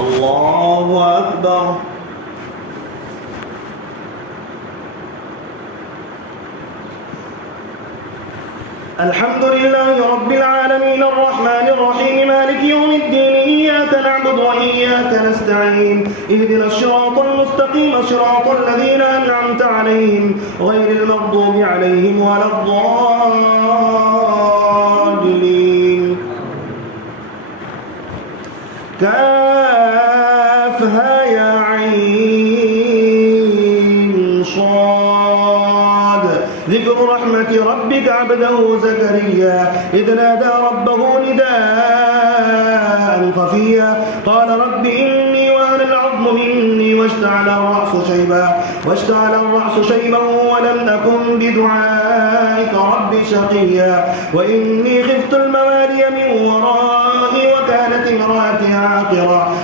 الله أكبر. الحمد لله رب العالمين الرحمن الرحيم مالك يوم الدين إياك نعبد وإياك نستعين اهدنا الصراط المستقيم صراط الذين أنعمت عليهم غير المغضوب عليهم ولا الضالين. كافها يا عين صاد ذكر رحمة ربك عبده زكريا إذ نادى ربه نداء خفيا قال رب إني وهن العظم مني واشتعل الرأس شيبا ولم أكن بدعائك رب شقيا وإني خفت الموالي من ورائي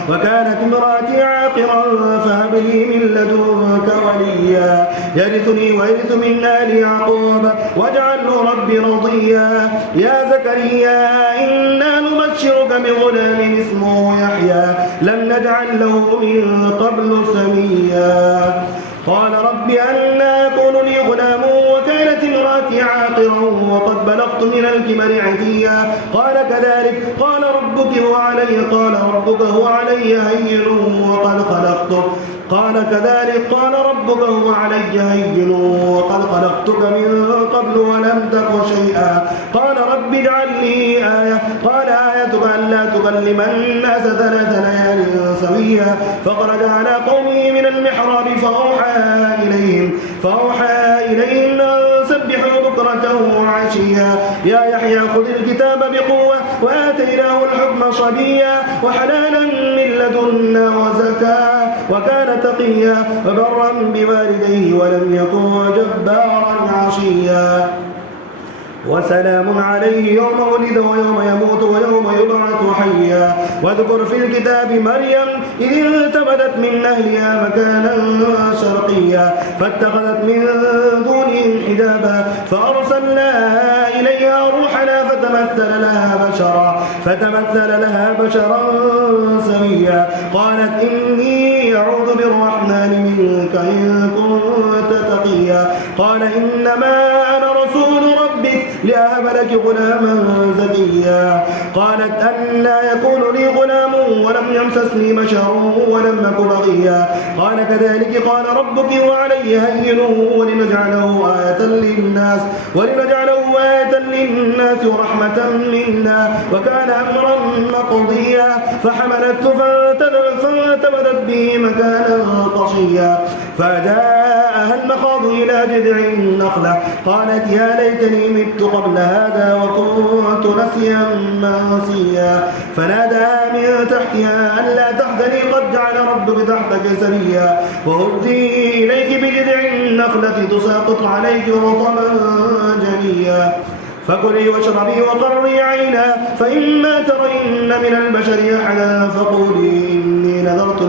وكانت امرأتي عاقرا فهب لي من لدنك وليا يرثني ويرث من آل يعقوب واجعله ربي رضيا. يا زكريا إنا نبشرك بغلام اسمه يحيى لم نجعل له من قبل سميا. قال رب أنى يكون لي غلام وكانت امرأتي عاقرا وقد بلغت من الكبر عتيا. قال كذلك قال ربك هو علي هين وقد خلقتك من قبل ولم تك شيئا. قال رب اجعل لي آية. قال آيتك ألا تكلم الناس 3 ليال سويا. فخرج على قومه من المحراب فأوحى إليهم أن سبحوا بكرة وعشيا. يا يحيى خذ الكتاب بقوة وآتيناه الحكم صبيا وحنانا من لدنا وزكاة وكان تقيا وبرا بوالديه ولم يكن جبارا عصيا. وسلام عليه يوم ولد ويوم يموت ويوم يبعث حيا. واذكر في الكتاب مريم إذ انتبذت من أهلها مكانا شرقيا فاتخذت من دونهم حجابا فأرسلنا إليها روحنا فتمثل لها بشرا سويا. قالت إني أعوذ بالرحمن منك إن كنت تقيا. قال إنما أنا رسول ربك لأهب لك غلاما زكيا. قالت أنى يكون لي غلام ولم يمسسني بشر ولم أك بغيا. قال كذلك قال ربك وعلي هين ولنجعله آية للناس ورحمة منا وكان أمرا مقضيا. فحملته فانتبذت به مكانا قصيا فجاءها المخاض إلى جذع النخلة قالت يا ليتني مت قبل هذا وكنت نسيا منسيا. فناداها من تحتها ألا تحزني قد جعل ربك تحتك سريا وهزي إليك بجذع النخلة تساقط عليك رطبا جنيا. فكلي واشربي وقري عينا فإما ترين من البشر أحدا فقولي إني نذرت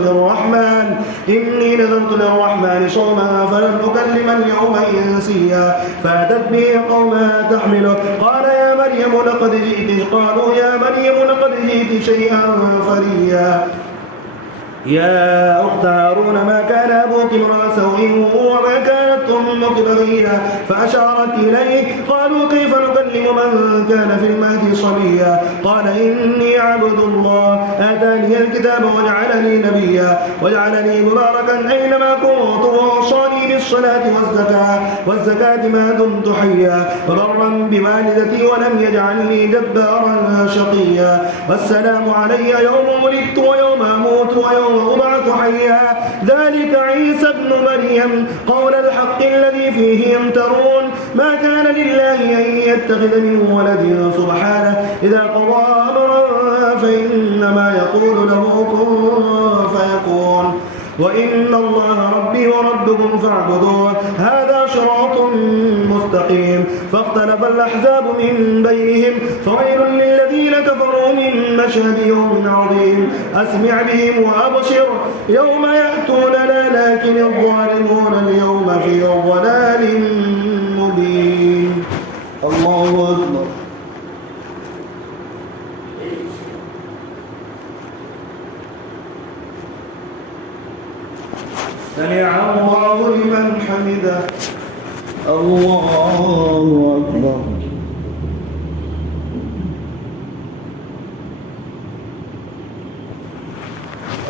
للرحمن صوما فلن أكلم اليوم إنسيا. فأتت به قومها تحمله قالوا يا مريم لقد جئت شيئا فريا. يا أخت هارون ما كان أبوك امرأ سوء وما كانت أمك بغيا. فأشارت إليه قالوا كيف نكلم من كان في المهد صبيا. قال إني عبد الله آتاني الكتاب وجعلني نبيا وجعلني مباركا أينما كنت وأوصاني بالصلاة والزكاة ما دمت حيا وبرا بوالدتي ولم يجعلني جبارا شقيا. والسلام علي يوم ولدت ويوم أموت ويوم أبعث حيا. ذلك عيسى ابن مريم قول الحق الذي فيه يمترون. ما كان لله أن يتخذ من ولد سبحانه إذا قضى أمرا فإنما يقول له كن فيكون. وإن الله ربي وربكم فاعبدوه هذا صراط مستقيم. فاختلف الأحزاب من بينهم فويل للذين كفروا من مشهد يوم عظيم. أسمع بهم وأبصر يوم يأتوننا لكن الظالمون اليوم في ضلال مبين. الله أكبر. سمع الله لمن حمده. الله أكبر.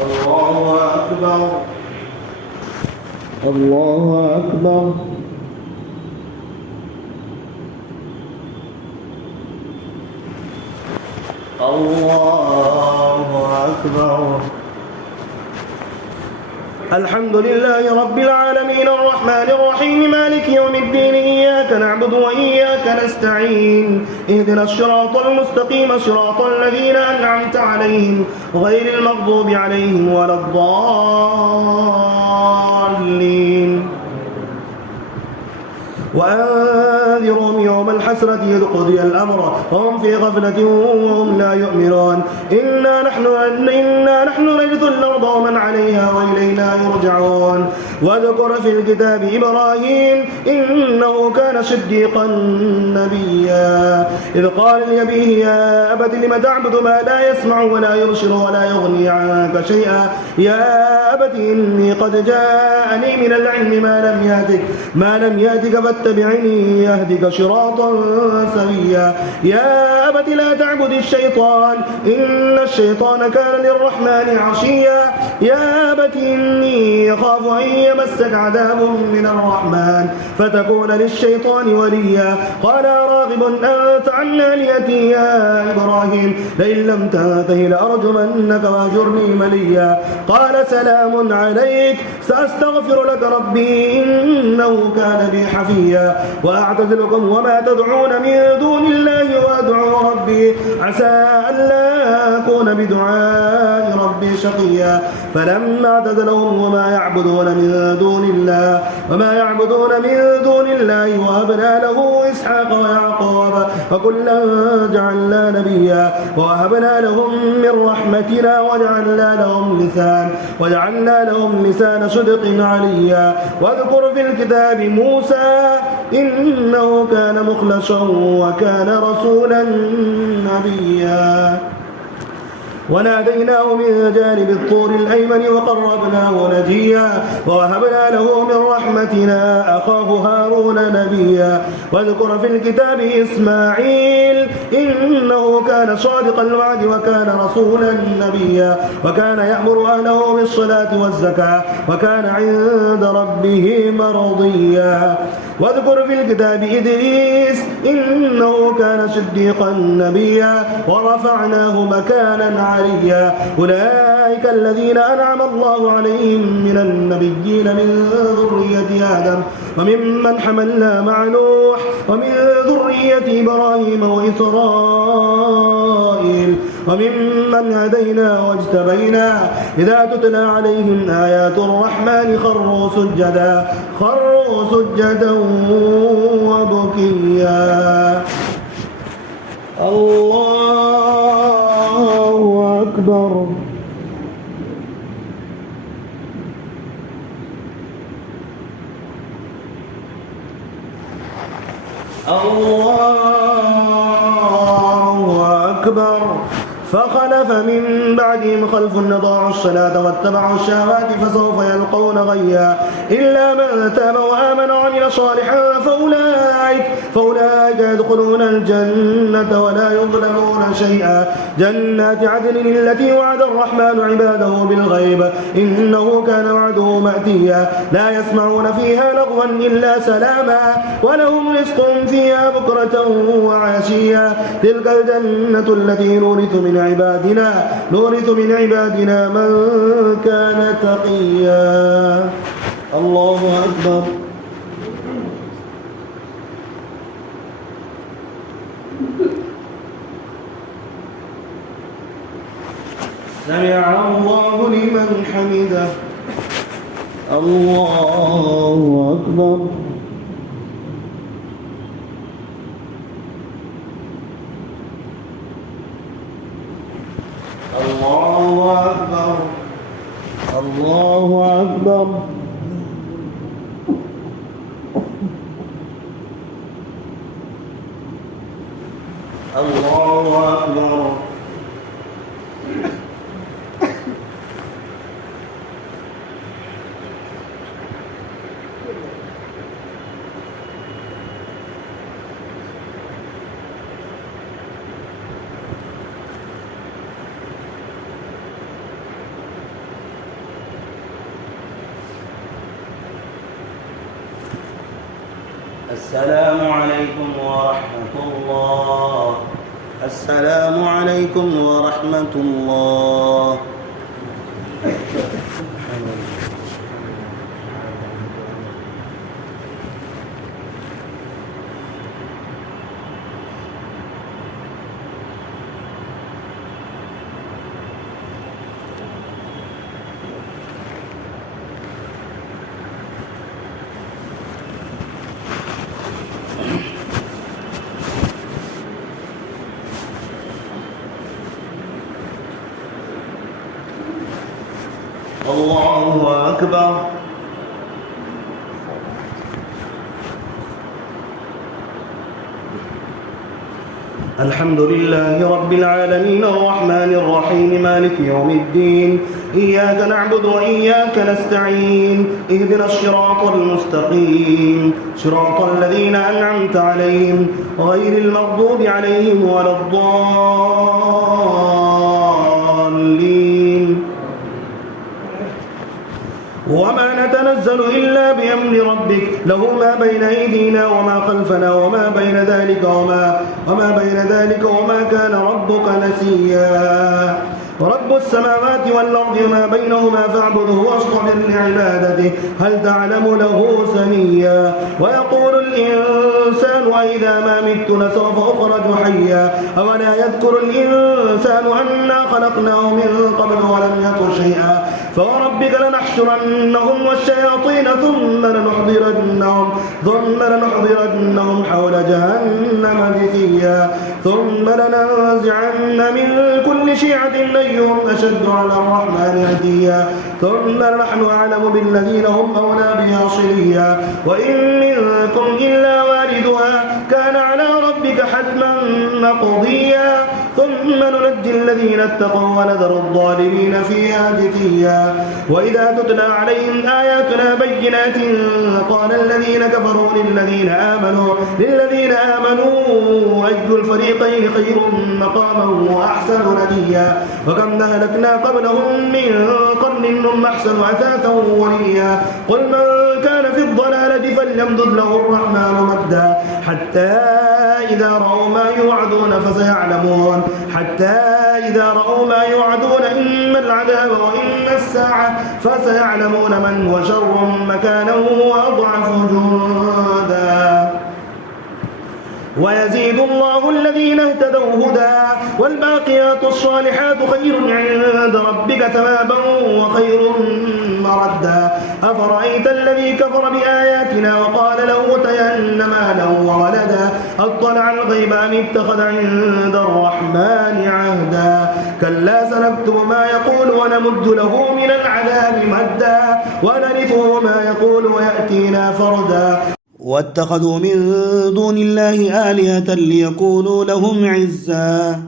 الله أكبر. الله أكبر. الله أكبر. الحمد لله رب العالمين الرحمن الرحيم مالك يوم الدين إياك نعبد وإياك نستعين اهدنا الصراط المستقيم صراط الذين أنعمت عليهم غير المغضوب عليهم ولا الضالين. وأنذرهم يوم الحسرة إذ قضي الأمر وهم في غفلة وهم لا يؤمنون. إنا نحن نرث الأرض ومن عليها وإلينا يرجعون. واذكر في الكتاب إبراهيم إنه كان صديقا نبيا إذ قال لأبيه يا أبت لم تعبد ما لا يسمع ولا يبصر ولا يغني عنك شيئا يا أبت إني قد جاءني من العلم ما لم يأتك فاتبعني يهدك صراطا سويا. يا أبت لا تعبد الشيطان إن الشيطان كان للرحمن عصيا. يا أبت إني أخاف أن يمسك عذاب من الرحمن فتكون للشيطان وليا. قال راغب أنت عن آلهتي يا إبراهيم لئن لم تنته لأرجمنك واهجرني مليا. قال سلام عليك سأستغفر لك ربي إنه كان بي حفيا. وأعتزلكم وما تدعون من دون الله وأدعو ربي عسى ألا أكون بدعاء ربي شقيا. فلما اعتزلهم وما يعبدون من دون الله وهبنا له إسحاق ويعقوب وكلا جعلنا نبيا ووهبنا لهم من رحمتنا وجعلنا لهم لسان صدق عليا. واذكر في الكتاب موسى إنه كان مخلصا وكان رسولا نبيا. وناديناه من جانب الطور الأيمن وقربناه نجيا ووهبنا له من رحمتنا أخاه هارون نبيا. واذكر في الكتاب إسماعيل إنه كان صادق الوعد وكان رسولا نبيا وكان يأمر أهله بالصلاة والزكاة وكان عند ربه مرضيا. واذكر في الكتاب إدريس إنه كان صديقا نبيا ورفعناه مكانا عليا. أولئك الذين أنعم الله عليهم من النبيين من ذرية آدم وممن حملنا مع نوح ومن ذرية إبراهيم وإسرائيل وممن هدينا واجتبينا إذا تتلى عليهم آيات الرحمن خروا سجدا وبكيا. الله أكبر. الله أكبر. فخلف من بعدهم خلف أضاعوا الصلاة واتبعوا الشهوات فسوف يلقون غيا. إلا من تاب وآمن وعمل صالحا فأولئك يدخلون الجنة ولا يظلمون شيئا. جنات عدن التي وعد الرحمن عباده بالغيب إنه كان وعده مأتيا. لا يسمعون فيها لغوا إلا سلاما ولهم رزق فيها بكرة وعشيا. تلك الجنة التي نورث من عبادنا من كان تقيا. الله أكبر. سمع الله لمن حمده. الله أكبر. الله أكبر. الله أكبر. الله أكبر. السلام عليكم ورحمة الله. السلام عليكم ورحمة الله. الله أكبر. الحمد لله رب العالمين الرحمن الرحيم مالك يوم الدين. إياك نعبد وإياك نستعين. اهدنا الصراط المستقيم صراط الذين أنعمت عليهم غير المغضوب عليهم ولا الضالين. وما نتنزل إلا بأمر ربك له ما بين أيدينا وما خلفنا وما بين ذلك وما كان ربك نسيا. رب السماوات والأرض وما بينهما فاعبده واصطبر لعبادته هل تعلم له سميا. ويقول الإنسان أإذا ما مت لسوف أخرج حيا. أولا يذكر الإنسان أنا خلقناه من قبل ولم يك شيئا. فوربك لنحشرنهم والشياطين ثم لنحضرنهم حول جهنم جثيا. ثم لننزعن من كل شيعة أيهم أشد على الرحمن عتيا. ثم نحن أعلم بالذين هم أولى بها صليا. وإن منكم إلا واردها كان على ربك حتما مقضيا. ثم ننجي الذين اتقوا ونذر الظالمين فيها جثيا. وإذا تتلى عليهم آياتنا بينات قال الذين كفروا للذين آمنوا أي الفريقين خير مقاما وأحسن نديا. وكم أهلكنا قبلهم من قرن هم أحسن أثاثا ورئيا. قل من كان في الضلالة فليمدد له الرحمن مدا حتى إذا رأوا ما يوعدون إما العذاب وإما الساعة فسيعلمون من هو شر مكانا وأضعف جندا. ويزيد الله الذين اهتدوا هدى والباقيات الصالحات خير عند ربك ثوابا وخير مردا. أفرأيت الذي كفر بآياتنا وقال لأوتين مالا وولدا أطلع الغيب أم اتخذ عند الرحمن عهدا. كلا سنكتب ما يقول ونمد له من العذاب مدا ونرثه ما يقول ويأتينا فردا. واتخذوا من دون الله آلهة ليكونوا لهم عزا.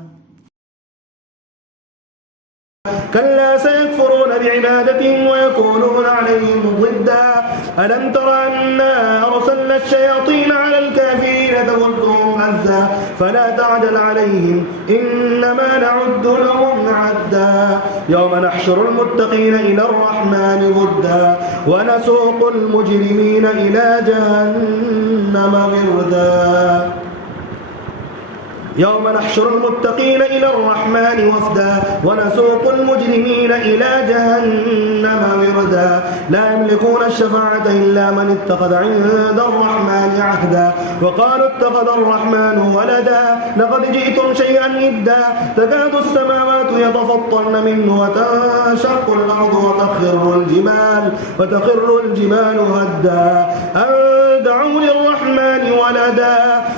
كلا سيكفرون بعبادتهم ويكونون عليهم ضدا. ألم تر أنا أرسلنا الشياطين على الكافرين تغزهم عزا فلا تعجل عليهم إنما نعد لهم عدا. يوم نحشر المتقين إلى الرحمن وردا ونسوق المجرمين إلى جهنم وردا. يوم نحشر المتقين إلى الرحمن وفدا ونسوق المجرمين إلى جهنم وردا. لا يملكون الشفاعة إلا من اتخذ عند الرحمن عهدا. وقالوا اتخذ الرحمن ولدا لقد جئتم شيئا إدا. تكاد السماوات يتفطرن منه وتنشق الأرض وتخر الجبال هدا أن دعوا للرحمن ولدا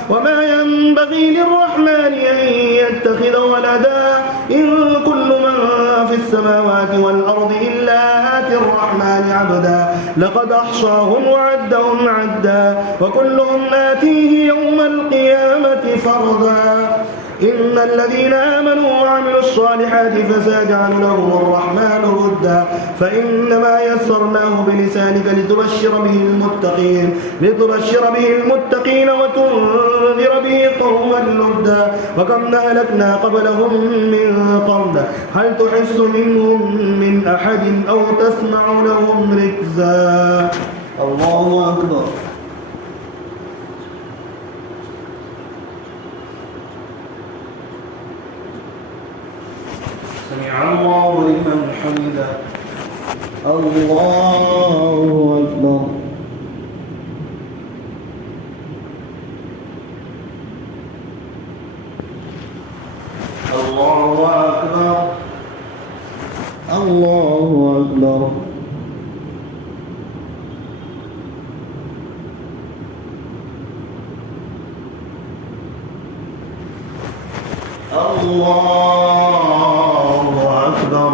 وما ينبغي للرحمن أن يتخذ ولدا. إن كل من في السماوات والأرض إلا آتي الرحمن عبدا. لقد أحصاهم وعدهم عدا وكلهم آتيه يوم القيامة فردا. إن الذين آمنوا وعملوا الصالحات فسيجعل لهم الرحمن ودا. فإنما يسرناه بلسانك لتبشر به المتقين وتنذر به قوما لدا. وكم أهلكنا قبلهم من قرن هل تحس منهم من أحد أو تسمع لهم ركزا. الله أكبر. الله لمن حمده. الله أكبر. الله أكبر. الله أكبر. الله أكبر.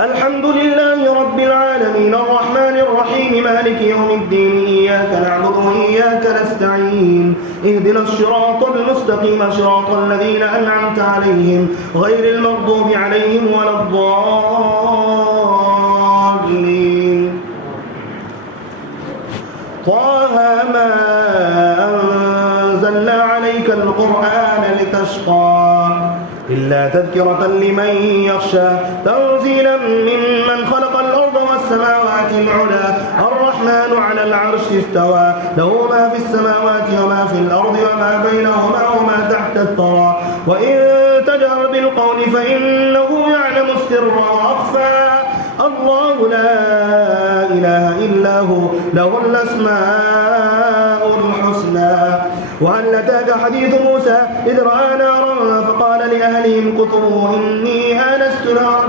الحمد لله رب العالمين الرحمن الرحيم مالك يوم الدين إياك نعبد وإياك نستعين اهدنا الصراط المستقيم صراط الذين أنعمت عليهم غير المغضوب عليهم ولا الضالين. طه ما أنزلنا عليك القرآن لتشقى إلا تذكرة لمن يخشى تنزيلا ممن خلق الأرض والسماوات العلى الرحمن على العرش استوى له ما في السماوات وما في الأرض وما بينهما وما تحت الثرى وإن تجهر بالقول فإنه يعلم السر وأخفى الله لا إله إلا هو له الأسماء الحسنى. وهل أتاك حديث موسى إذ رأى نارا فقال لأهلهم كثوا إني آنست نارا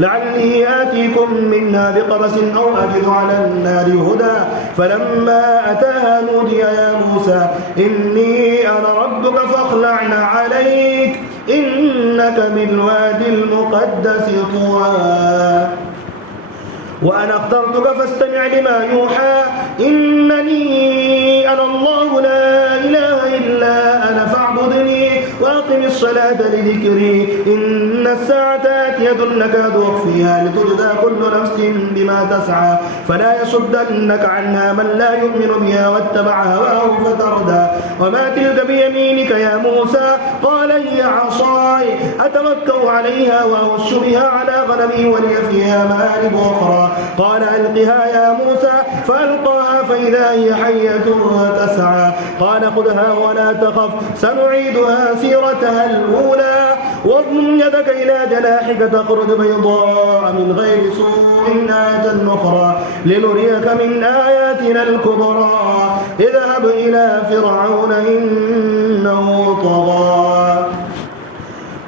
لعلي آتيكم منها بقبس أو أجد على النار هدى فلما أتاها نودي يا موسى إني أنا ربك فاخلع عليك إنك بالوادي المقدس طوى وأنا اخترتك فاستمع لما يوحى إنني أنا الله لا إله إلا أنا فاعبدني وأقم الصلاة لذكري إن الساعة آتية نكاد أخفيها لتجزى كل نفس بما تسعى فلا يصدنك عنها من لا يؤمن بها واتبع هواه فتردى وما تلك بيمينك يا موسى قال هي عصاي أتوكل عليها وأهش بها على غنمي ولي فيها مآرب أخرى قال ألقها يا موسى فألقاها فإذا هي حية تسعى قال خذها ولا تخف سنعيدها سيرتها الأولى واضم يدك إلى جناحك تخرج بيضاء من غير سوء آية أخرى لنريك من آياتنا الكبرى اذهب إلى فرعون إنه طغى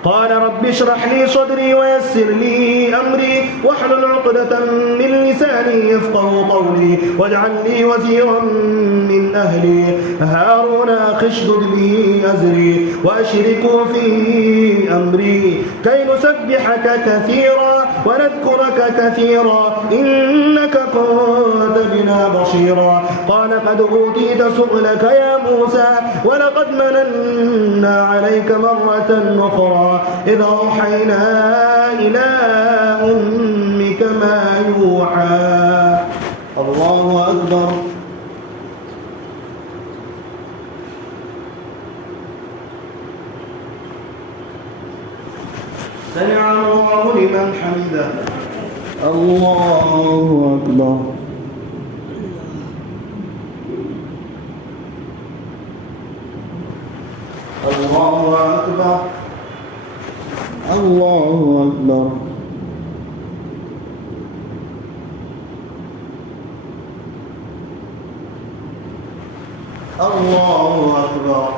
قال رب اشرح لي صدري ويسر لي أمري واحلل عقدة من لساني يفقهوا قولي واجعل لي وزيرا من أهلي هارون أخي اشدد به أزري وأشركه في أمري كي نسبحك كثيرا ونذكرك كثيرا إنك كنت بنا بصيرا قال قد أوتيت سؤلك يا موسى ولقد مننا عليك مرة أخرى إذ أوحينا إلى أمك ما يوحى. الله أكبر. سمع الله لمن حمده. الله أكبر. الله أكبر. الله أكبر. الله أكبر.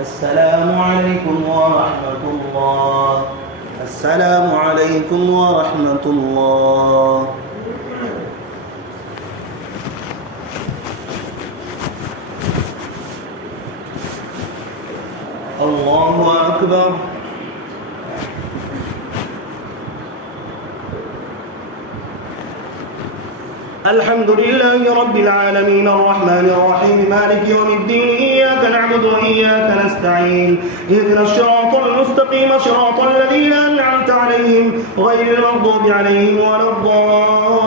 السلام عليكم ورحمة الله. السلام عليكم ورحمة الله. الله أكبر. الحمد لله رب العالمين الرحمن الرحيم مالك يوم الدين إياك نعبد وإياك نستعين اهدنا الصراط المستقيم صراط الذين أنعمت عليهم غير المغضوب عليهم ولا الضالين.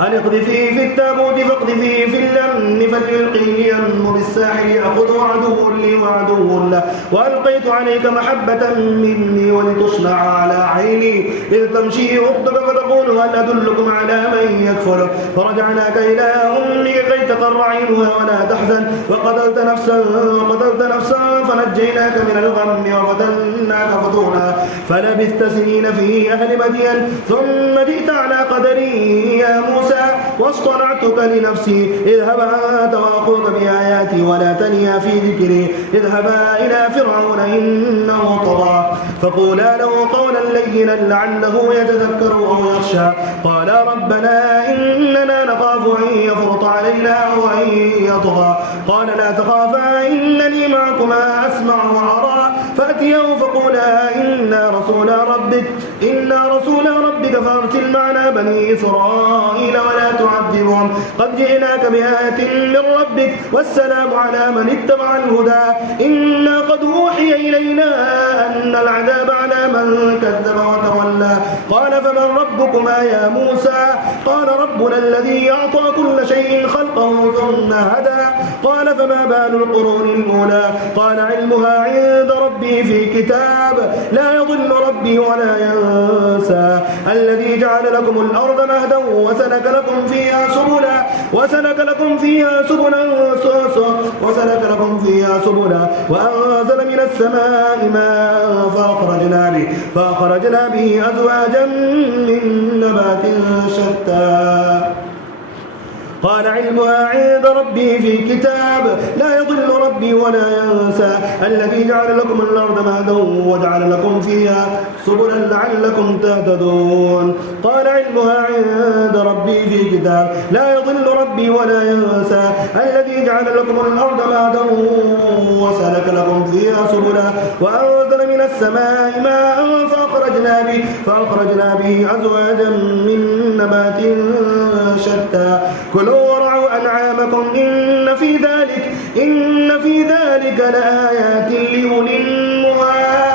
أن اقذفيه في التابوت فاقذفيه في اليم فليلقيه اليم بالساحل يأخذه عدو لي وعدو له وألقيت عليك محبة مني ولتصنع على عيني إذ تمشي أختك فتقول هل أدلكم على من يكفله فرجعناك إلى أمك كي تقر عينها ولا تحزن وقتلت نفسا فنجيناك من الغم وفتناك فتونا فلبثت سنين في أهل مدين ثم جئت على قدري يا موسى واصطنعتك لنفسي اذهبا أنت وأخوك بآياتي ولا تنيا في ذكري اذهبا إلى فرعون إنه طغى فقولا له قولا لينا لعله يتذكر أو يخشى قال ربنا إننا نخاف أن يفرط علينا أو أن يطغى قال لا تخافا إنني معكما أسمع وأرى فأتيه فقولا إنا رسول ربك فأرسل معنا بني إسرائيل ولا تعذبهم قد جئناك بآية من ربك والسلام على من اتبع الهدى إنا قد أوحي إلينا أن العذاب على من كذب وتولى قال فمن ربكما يا موسى قال ربنا الذي أعطى كل شيء خلقه ثم هدى قال فما بال القرون الأولى قال علمها عند ربي في كتاب لا يضل ربي ولا ينسى الذي جعل لكم الأرض مهدا وسلك لكم فيها سبلا وأنزل من السماء ماء فأخرجنا به أزواجا من نبات شتى قال علمها عند ربي في كتاب لا يضل ربي ولا ينسى الذي جعل لكم الأرض مهدا وجعل لكم فيها سبلا لعلكم تهتدون قال علمها عند ربي في كتاب لا يضل ربي ولا ينسى الذي جعل لكم الأرض مهدا وسلك لكم فيها سبلا وأنزل من السماء ماء فأخرجنا به أزواجا من نبات شتى كلوا ورعوا أنعامكم إن في ذلك لآيات لأولي النهى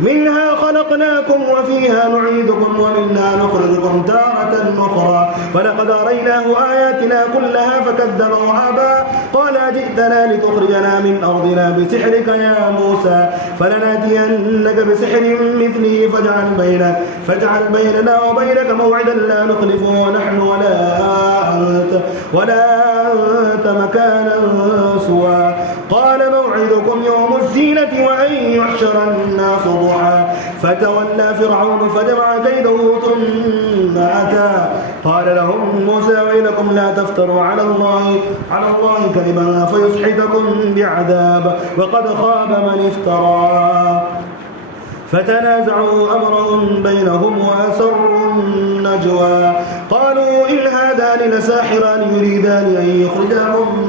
منها خلقناكم وفيها نعيدكم ومنها نخرجكم تارة أخرى ولقد أريناه آياتنا كلها فكذب وأبى قال جئتنا لتخرجنا من أرضنا بسحرك يا موسى فلنأتينك بسحر مثله فاجعل بيننا وبينك موعدا لا نخلفه نحن ولا أنت مكانا سوى قال موعدكم يوم الزينة وأن يحشر الناس ضحى فتولى فرعون فجمع كيده ثم أتى قال لهم موسى ويلكم لا تفتروا على الله كذبا فيسحتكم بعذاب وقد خاب من افترى فتنازعوا أمرهم بينهم وأسروا النجوى قالوا إن هذان لساحران يريدان أن يخرجاكم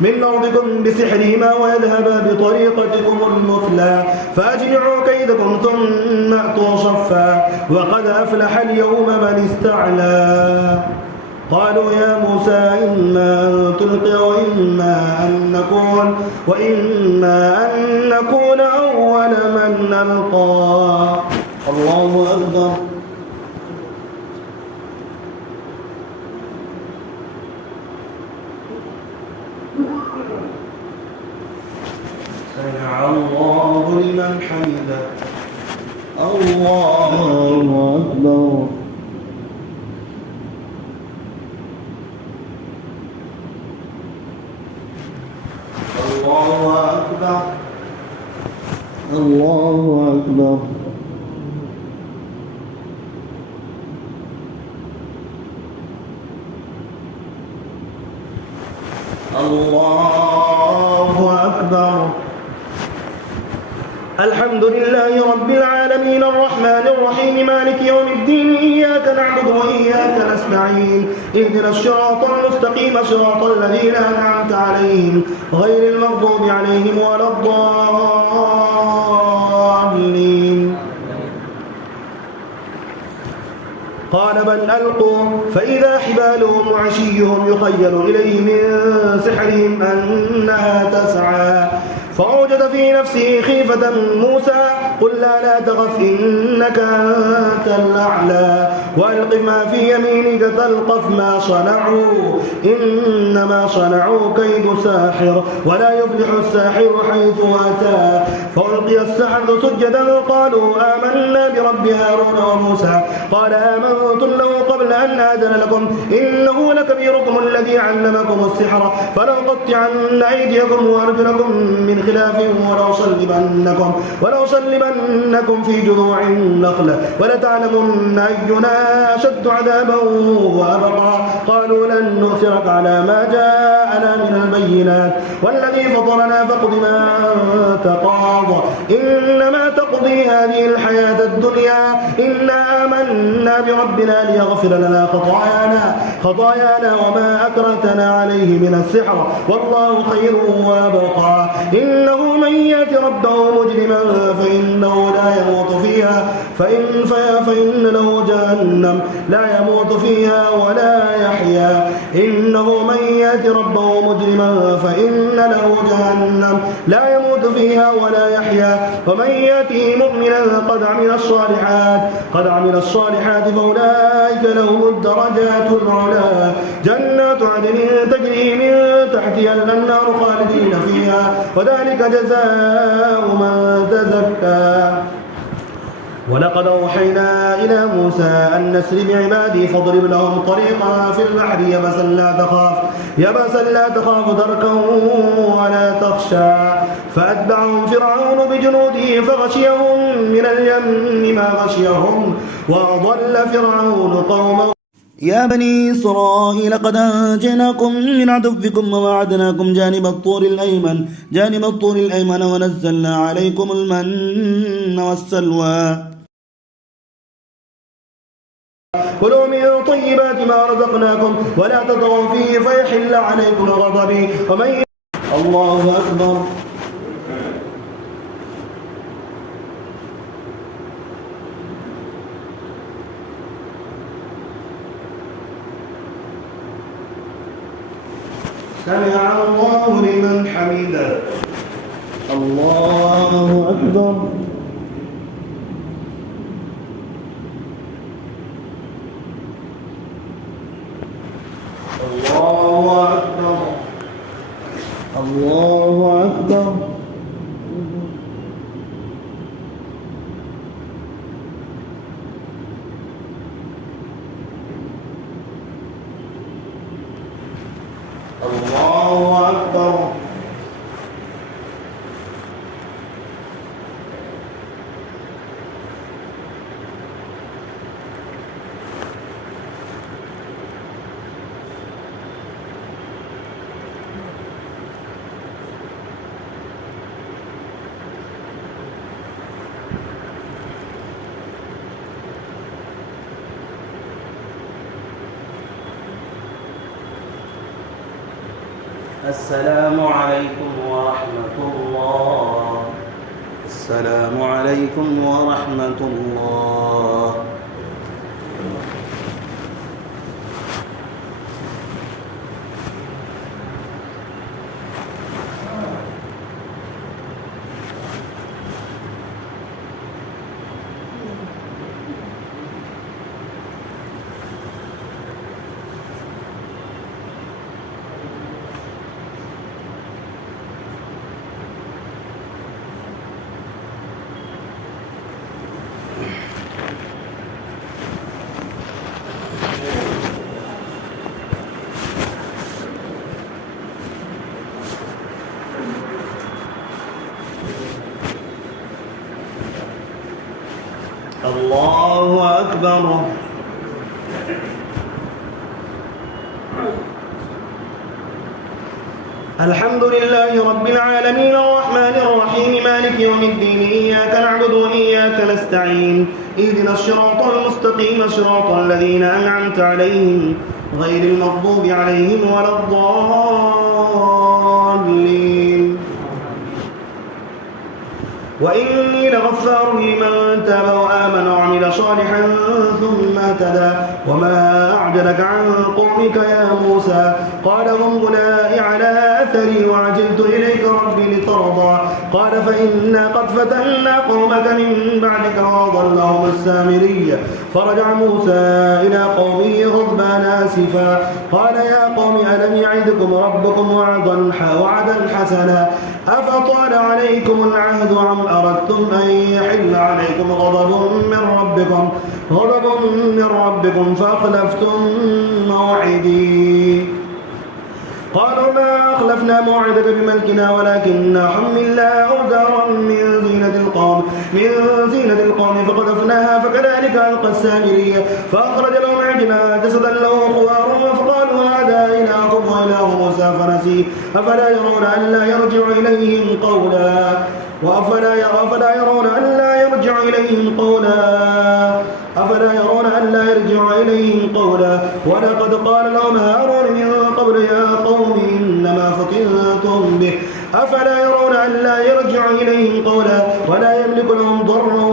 من أرضكم بسحرهما ويذهبا بطريقتكم المثلى فأجمعوا كيدكم ثم أتوا صفا وقد أفلح اليوم من استعلى قالوا يا موسى إما أن تلقي وإما أن نكون أول من نلقى الله أكبر سمع الله لمن حمده الله أكبر الله أكبر الله أكبر الله أكبر الحمد لله رب العالمين الرحمن الرحيم مالك يوم الدين إياك نعبد وإياك نستعين اهدنا الصراط المستقيم صراط الذين أنعمت عليهم غير المغضوب عليهم ولا الضالين قال بل ألقوا فإذا حبالهم وعشيهم يخيل إليه من سحرهم أنها تسعى فأوجس في نفسه خيفة موسى قلنا لا تخف إنك أنت الأعلى وألق ما في يمينك تلقف ما صنعوا إنما صنعوا كيد ساحر ولا يفلح الساحر حيث أتى فألقي السحرة سجدا قالوا آمنا برب هارون وموسى قال آمنتم له قبل أن آذن لكم إنه لكبيركم الذي علمكم السحر فلأقطعن أيديكم وأرجلكم من خلاف ولأصلبنكم في جذوع النخل ولتعلمن أينا أشد عذابا وأبقى قالوا لن نؤثرك على ما جاءنا من البينات والذي فطرنا فاقض ما أنت قاض إنما تقضي هذه الحياة الدنيا إنا آمنا بربنا ليغفر لنا خطايانا وما أكرهتنا عليه من السحر والله خير وأبقى إنه من يأت ربه مجرما فإنه لا يموت فيها فإن له جهنم لا يموت فيها ولا يحيا إنه من يأت ربه مجرما فإن له جهنم لا يموت فيها ولا يحيا ومن يأته مؤمنا قد عمل الصالحات فأولئك لهم الدرجات العلى جنات عدن تجري من تحتها الأنهار خالدين فيها وذلك جزاء من تزكى ولقد أوحينا إلى موسى أن نسر بعبادي فاضرب لهم طريقا في البحر يبسا لا تخاف دركا ولا تخشى فأتبعهم فرعون بجنوده فغشيهم من اليم ما غشيهم وأضل فرعون قومه يا بني إسرائيل قد أنجيناكم من عدوكم ووعدناكم جانب الطور الأيمن ونزلنا عليكم المن والسلوى كلوا من طيبات ما رزقناكم ولا تطغوا فيه فيحل عليكم غضبي الله أكبر سمع الله لمن حمده الله أكبر الله أكبر الله أكبر الله أكبر السلام عليكم ورحمة الله السلام عليكم ورحمة الله الله أكبر الحمد لله رب العالمين الرحمن الرحيم مالك يوم الدين إياك نعبد وإياك نستعين اهدنا الصراط المستقيم صراط الذين أنعمت عليهم غير المغضوب عليهم ولا الضالين وإني لغفار لمن تاب وآمن وعمل وعمل صالحا ثم اهتدى وما أعجلك عن قومك يا موسى قال هم أولئك على أثري وعجلت إليك ربي لترضى قال فإنا قد فتنا قومك من بعدك وأضلهم السامري فرجع موسى إلى قومه غضبان آسفا قال يا قوم ألم يعدكم ربكم وعدا حسنا أفطال عليكم العهد أم أردتم أن يحل عليكم غضب من ربكم فأخلفتم موعدي قالوا ما أخلفنا موعدك بملكنا ولكننا حملنا أوزارا من زينة القوم فقذفناها فكذلك ألقى السامري فأخرج لهم عجلا جسدا له خوار فقالوا هذا إلهكم وإله موسى فنسي أفلا يرون أن لا يرجع إليهم قولا ولقد قال لهم هارون من قبل يا قوم إنما فتنتم به أفلا يرون أن لا يرجع إليهم قولا ولا يملك لهم ضرا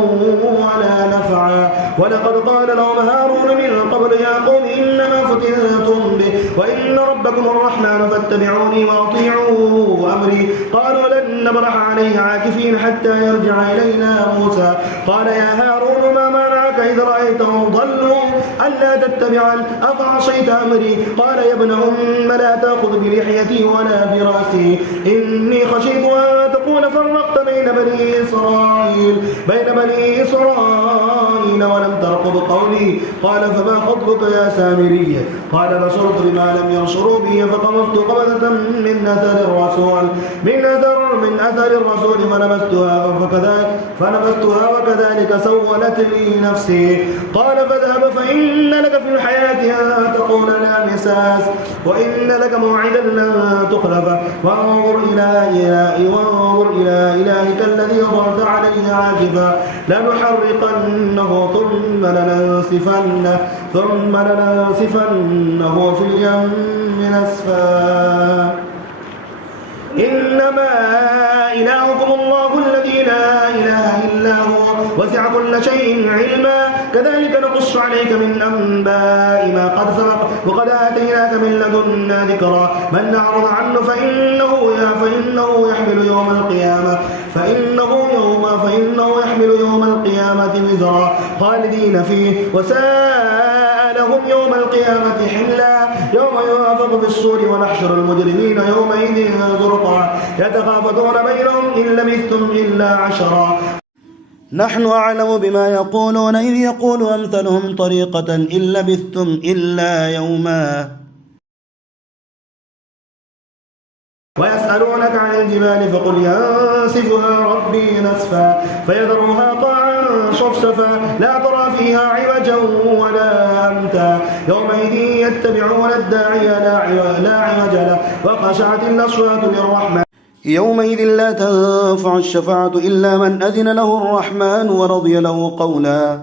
ولا نفعا ولقد قال لهم هارون من قبل يا قوم إنما فتنتم به وإن ربكم الرحمن فاتبعوني وأطيعوا أمري قالوا لن نبرح عليه عاكفين حتى يرجع إلينا موسى قال يا هارون ما منعك إذ رأيتهم ضلوا ألا تتبعن أفعصيت أمري قال يا ابن أم لا تأخذ بلحيتي ولا برأسي إني خشيت أن تكون فرقت بين بني إسرائيل ولم ترقب قولي قال فما خطبك يا سامري قال بصرت بما لم يبصروا به فقمصت قبضة من أثر الرسول فنبذتها وكذلك سولت لي نفسي قال فاذهب فإن لك في الحياة أن تقول لا مساس وإن لك موعدا لن تخلفه وانظر إلى إلهك الذي ظهرت عليه عاكفا لنحرقنه ثم لننسفنه في اليم نسفا إنما إلهكم الله الذي لا إله إلا هو وسع كل شيء علما كذلك نقص عليك من أنباء ما قد سبق وقد آتيناك من لدنا ذكرا من أعرض عنه فإنه يحمل يوم القيامة وزرا خالدين فيه وساء لهم يوم القيامة حملا يوم ينفخ في الصور ونحشر المجرمين يومئذ زرقا يتخافتون بينهم إن لبثتم إلا عشرا نحن أعلم بما يقولون إذ يقول أمثلهم طريقة إن لبثتم إلا يوما ويسألونك عن الجبال فقل ينسفها ربي نسفا فيذرها قاعا صفصفا لا ترى فيها عوجا ولا أمتا يومئذ يتبعون الداعي لا عوج له وخشعت الأصوات للرحمن يومئذ لا تنفع الشفاعة إلا من أذن له الرحمن ورضي له قولا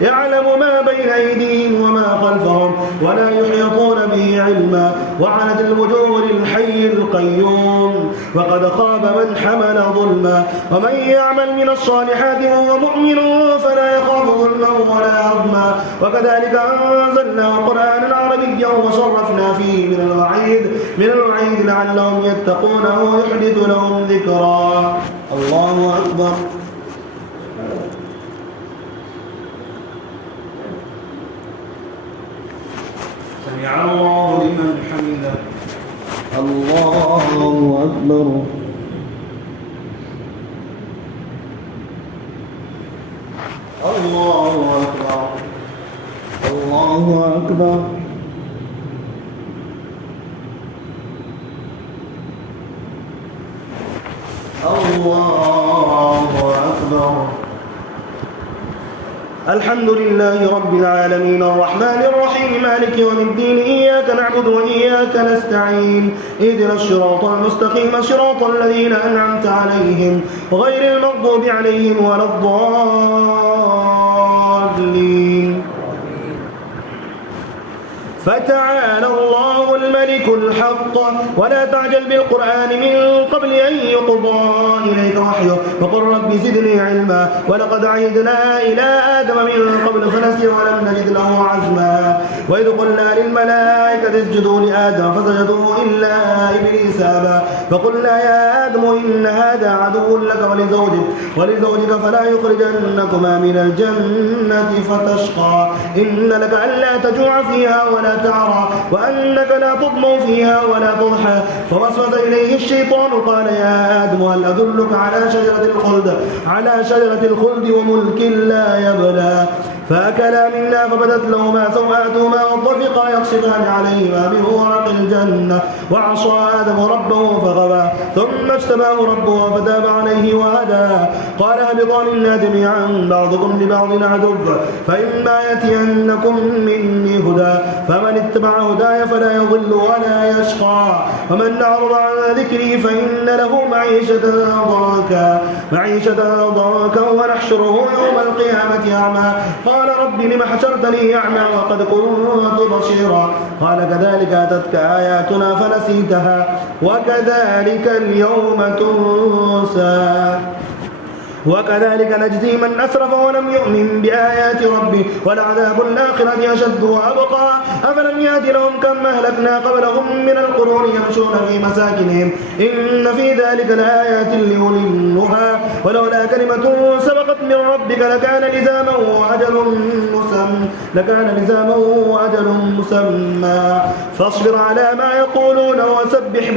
يعلم ما بين أيديهم وما خلفهم ولا يحيطون به علما وعنت الوجوه للحي القيوم وقد خاب من حمل ظلما ومن يعمل من الصالحات وهو مؤمن فلا يخاف ظلما ولا هضما وكذلك أنزلناه قرآنا عربيا وصرفنا فيه من الوعيد لعلهم يتقون أو يحدث لهم ذكرا الله أكبر سمع الله لمن حمده الله أكبر الله أكبر الله أكبر الله أكبر الحمد لله رب العالمين الرحمن الرحيم مالك يوم الدين إياك نعبد وإياك نستعين اهدنا الصراط المستقيم صراط الذين أنعمت عليهم غير المغضوب عليهم ولا الضالين فتعالى الله الملك الحق ولا تعجل بالقرآن من قبل أن يقضى إليك وحيه وقل رب زدني علما. ولقد عهدنا إلى آدم من قبل فنسي ولم نجد له عزما. وإذ قلنا للملائكة اسجدوا لآدم فسجدوا إلا إبليس أبى. فقلنا يا آدم إن هذا عدو لك ولزوجك فلا يخرجنكما من الجنة فتشقى. إن لك ألا تجوع فيها ولا تعرى وأنك لا تضمع فيها ولا تضحى. فوسوس إليه الشيطان قال يا آدم هل أدلك على شجرة الخلد وملك لا يبلى. فأكلا منا فبدت لهما سوآتهما وطفقا يخصفان عليهما من ورق الجنة. وعصى آدم ربه فغوى ثم اجتباه ربه فتاب عليه وهدى. قال اهبطا منا جميعا بعضكم لبعض عدو فإما يأتينكم مني هدى فمن اتبع هداي فلا يضل ولا يشقى. ومن أعرض عن ذكري فإن له معيشة ضنكا ونحشره يوم القيامة أعمى. قال رب لم حشرتني أعمى وقد كنت بصيرا. قال كذلك أتتك آياتنا فنسيتها وكذلك اليوم تنسى. وكذلك نجزي من أسرف ولم يؤمن بآيات ربه ولعذاب الآخرة أشد وأبقى. أفلم يأت لهم كم أهلكنا قبلهم من القرون يمشون في مساكنهم إن في ذلك لآيات لأولي النهى. ولولا كلمة سبقت من ربك لكان لزاما وأجل مسمى. فاصبر على ما يقولون وسبح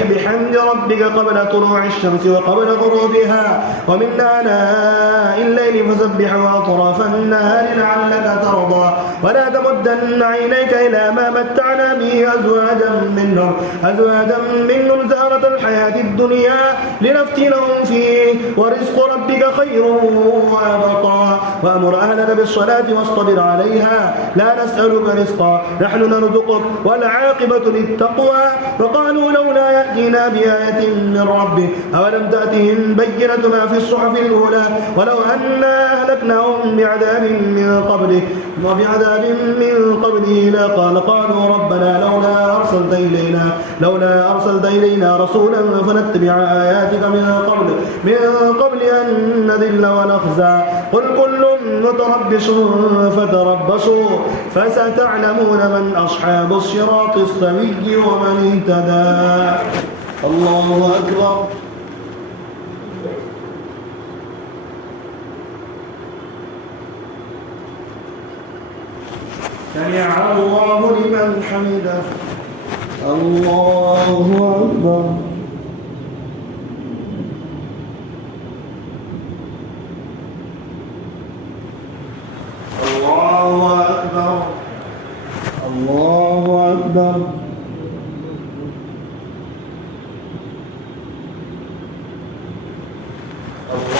بحمد ربك قبل طلوع الشمس وقبل غروبها ومن آناء الليل فسبح وأطراف النهار لعلك ترضى. ولا تمدن عينيك إلى ما متعنا به أزواجا منهم زهرة الحياة الدنيا لنفتنهم فيه ورزق ربك خير وأبقى. وأمر أهلك بالصلاة واصطبر عليها لا نسألك رزقا نحن نرزقك والعاقبة للتقوى. وقالوا لولا يأتينا بآية من ربه أولم تأتهم بينة ما في الصحف الأولى ولو أنا أهلكناهم بعذاب من قبله قالوا ربنا لولا أرسلت إلينا رسولا فنتبع آياتك من قبل أن نذل ونخزى. قل كل متربص فتربصوا فستعلمون من أصحاب الصراط السوي ومن اهتدى. الله أكبر. سمع الله لمن حمده. الله أكبر. الله أكبر. الله أكبر.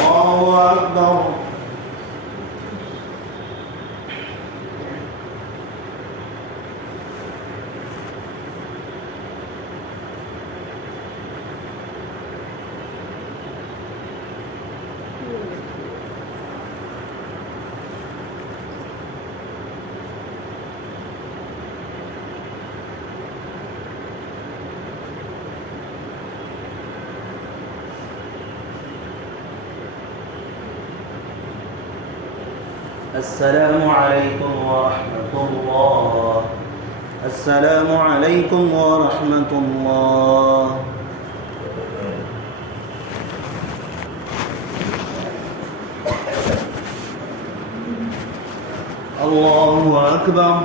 الله أكبر. السلام عليكم ورحمة الله. السلام عليكم ورحمة الله. الله أكبر.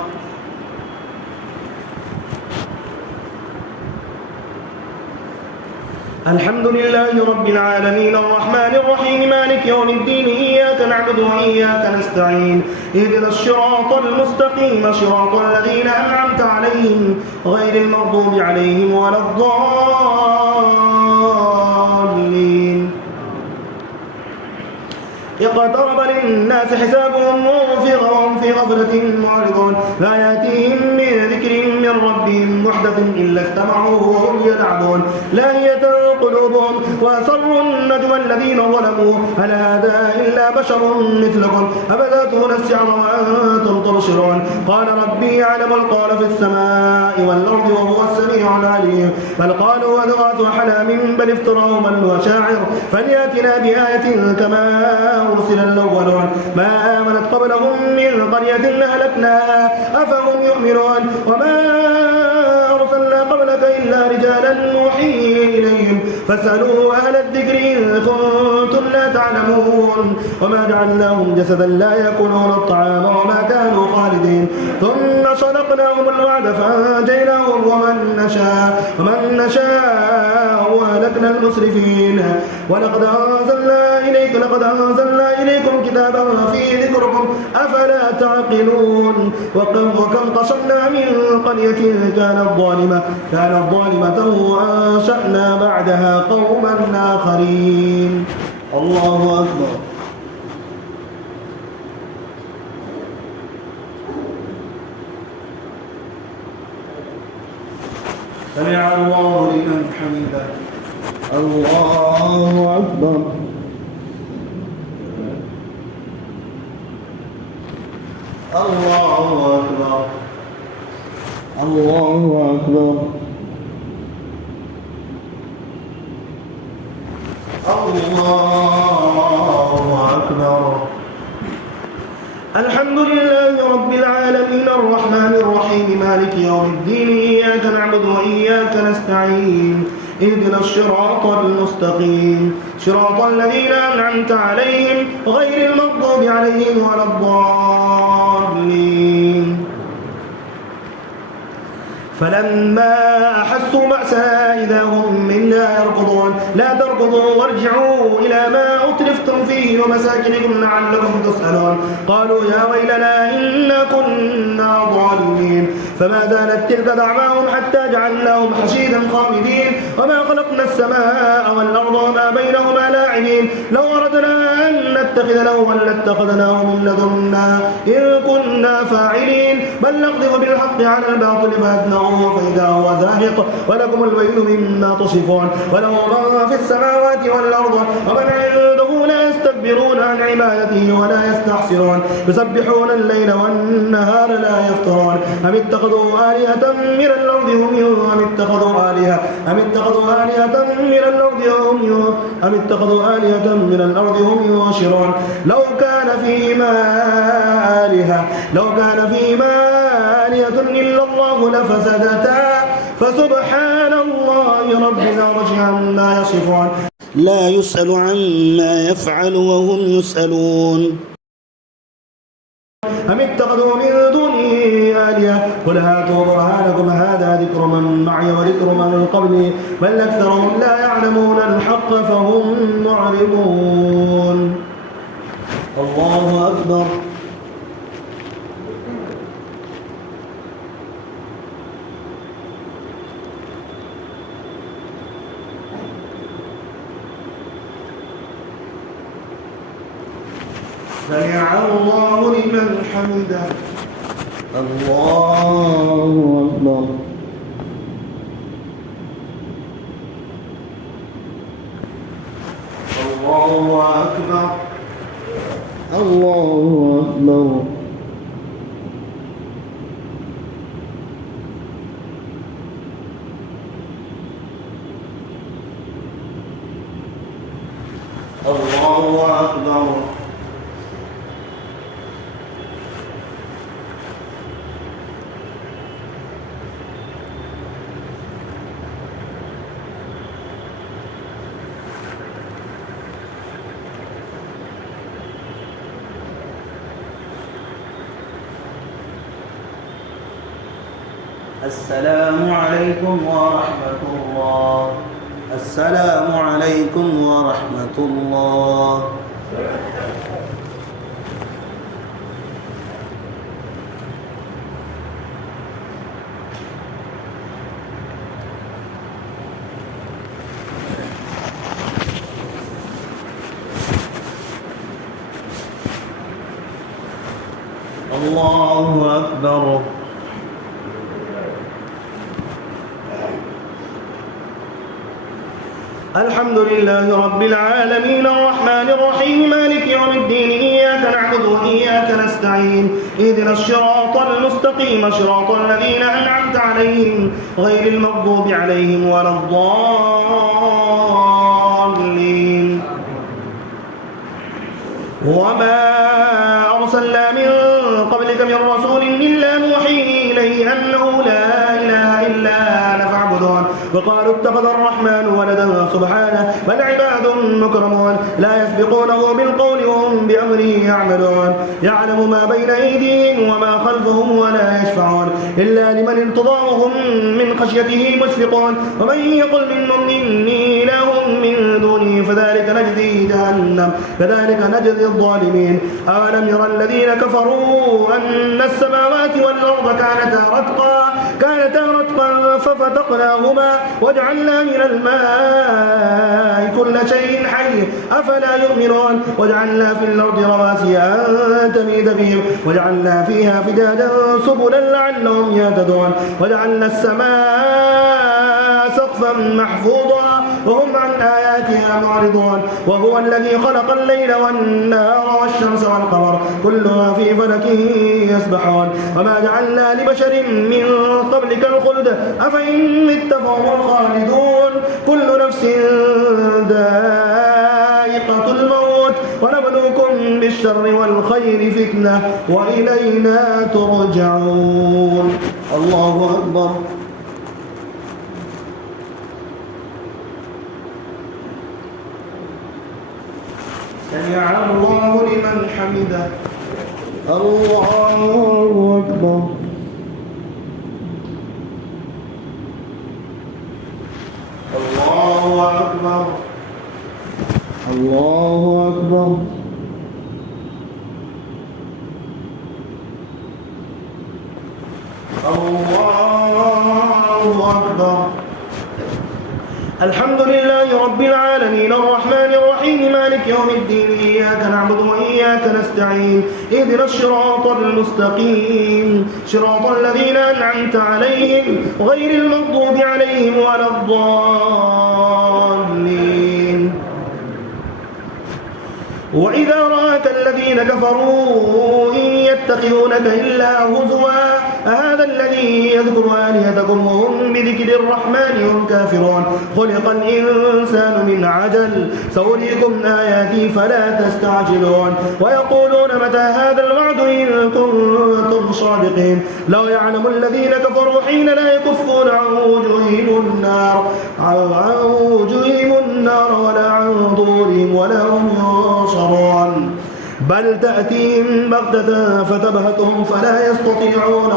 الحمد لله رب العالمين الرحمن الرحيم مالك يوم الدين إياك نعبد وإياك نستعين اهدنا الصراط المستقيم صراط الذين أنعمت عليهم غير المغضوب عليهم ولا الضالين. اقترب للناس حسابهم وهم في غفلة معرضون. لا يأتيهم من ذكر من ربهم ربهم محدث إلا استمعوه وهم يلعبون لاهية قلوبهم وأسروا النجوى الذين ظلموا هل هذا إلا بشر مثلكم أفتأتون السحر وأنتم تبصرون قال ربي يعلم القول في السماء والأرض وهو السميع العليم بل قالوا أضغاث أحلام بل افتراه بل هو شاعر فليأتنا بآية كما أرسل الأولون ما آمنت قبلهم من قرية أهلكناها أفهم يؤمنون وما أرسلنا قبلك إلا رجالا نوحي إليهم فاسألوا أهل الذكر إن كنتم لا تعلمون وما جعلناهم جسدا لا يأكلون الطعام وما كانوا خالدين ثم صدقناهم الوعد فأنجيناهم ومن نشاء وأهلكنا المسرفين ولقد أنزلنا إليكم كتابا فيه ذكركم أفلا تعقلون وكم قصمنا من قرية كانت ظالمة وأنشأنا بعدها قوما آخرين الله أكبر سمع الله لمن حمده الله أكبر الله أكبر الله أكبر الله أكبر الحمد لله رب العالمين الرحمن الرحيم مالك يوم الدين إياك نعبد وإياك نستعين اهدنا الصراط المستقيم صراط الذين أنعمت عليهم غير المغضوب عليهم ولا الضالين فلما أحسوا بأسنا إذا هم منا يركضون لا تركضوا وارجعوا إلى ما أترفتم فيه ومساكنكم لعلكم تسألون قالوا يا ويلنا إنا كنا ظالمين فما زالت تلك دعواهم حتى جعلناهم حشيدا خامدين وما خلقنا السماء والأرض وما بينهما لاعبين لو أردنا أن نتخذ لهوا لاتخذناه من لدنا إن كنا فاعلين بل نقذف بالحق على الباطل فأدناه فإذا هو زاهق ولكم الويل مما تصفون وله من في السماوات والأرض ومن عنده لا يستكبرون عن عبادته ولا يستحسرون يسبحون الليل والنهار لا يفترون أم اتخذوا آلهة من الأرض هم ينشرون لو كان فيما آلهة إلا الله لفسدتا فسبحان الله رب العرش عما يصفون لا يسأل عما يفعل وهم يسألون أم اتخذوا من دونه آلهة قل هاتوا برهانكم هذا ذكر من معي وذكر من قبلي بل أكثرهم لا يعلمون الحق فهم معرضون الله أكبر سمع الله لمن حمده الله أكبر الله أكبر الله أكبر الله أكبر السلام عليكم ورحمة الله السلام عليكم ورحمة الله الله أكبر الحمد لله رب العالمين الرحمن الرحيم مالك يوم الدين إياك نعبد وإياك نستعين اهدنا الصراط المستقيم صراط الذين أنعمت عليهم غير المغضوب عليهم ولا الضالين. وما أرسلنا من قبلك من رسول إلا نوحي إليه أنه لا إله إلا أنا فاعبدون. وقالوا اتخذ الرحمن ولدا سبحانه بل عباد مكرمون لا يسبقونه بالقول وهم بأمره يعملون. يعلم ما بين أيديهم وما خلفهم ولا يشفعون إلا لمن ارتضى وهم من خشيته مشفقون. ومن يقل منهم إني إله من دونه فذلك نجزيه جهنم كذلك نجزي الظالمين. أولم يرى الذين كفروا أن السماوات والأرض كانتا رتقا ففتقناهما وجعلنا من الماء كل شيء حي أفلا يؤمنون. وجعلنا في الأرض رواسي أن تميد بهم وجعلنا فيها فجاجا سبلا لعلهم يهتدون. وجعلنا السماء سقفا محفوظا وهم عن آياتها معرضون. وهو الذي خلق الليل والنهار والشمس والقمر كلها في فلك يسبحون. وما جعلنا لبشر من قبلك الخلد أفإن مت فهم الخالدون. كل نفس ذائقة الموت ونبلوكم بالشر والخير فتنة وإلينا ترجعون. الله أكبر. سمع الله لمن حمده. الله أكبر. الله أكبر. الله أكبر. الله أكبر. الحمد لله رب العالمين الرحمن الرحيم مالك يوم الدين إياك نعبد وإياك نستعين اهدنا الصراط المستقيم صراط الذين أنعمت عليهم غير المغضوب عليهم ولا الضالين. وإذا رآك الذين كفروا إن يتخذونك إلا هزوا أهذا الذي يذكر آلهتكم وهم بذكر الرحمن هم كافرون. خلق الإنسان من عجل سأريكم آياتي فلا تستعجلون. ويقولون متى هذا الوعد إن كنتم صادقين. لو يعلم الذين كفروا حين لا يكفون عن وجوههم النار ولا عن ظهورهم ولا هم ينصرون بل تأتيهم بغتة فتبهتهم فلا يستطيعون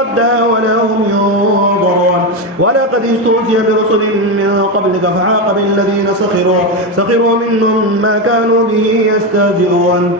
ردها ولا هم ينظرون. ولقد استهزئ برسل من قبلك فحاق بالذين سخروا منهم ما كانوا به يستهزئون.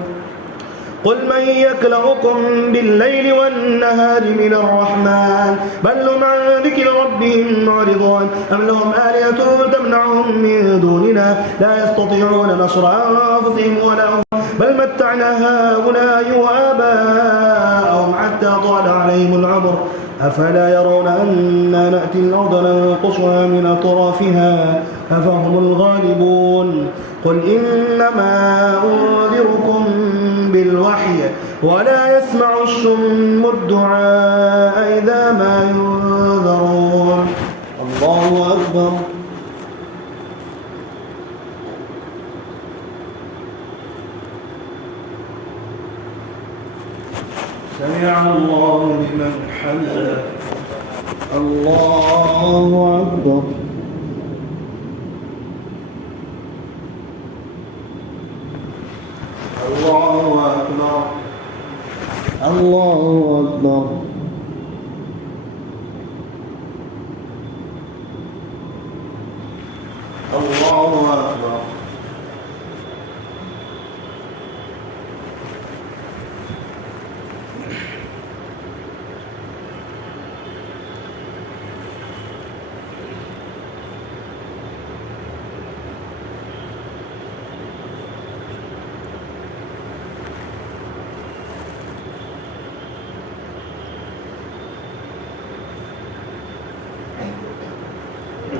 قل من يكلؤكم بالليل والنهار من الرحمن بل هم عن ذكر ربهم معرضون. أم لهم آلهة تمنعهم من دوننا لا يستطيعون نصر أنفسهم ولا هم بل متعنا هؤلاء وآباءهم حتى طال عليهم العمر أفلا يرون أنا نأتي الأرض ننقصها من أطرافها أفهم الغالبون. قل إنما أنذركم بالوحي ولا يسمع الصم الدعاء إذا ما ينذرون. الله أكبر. سمع الله لمن حمده. الله أكبر. الله أكبر. الله أكبر. الله أكبر.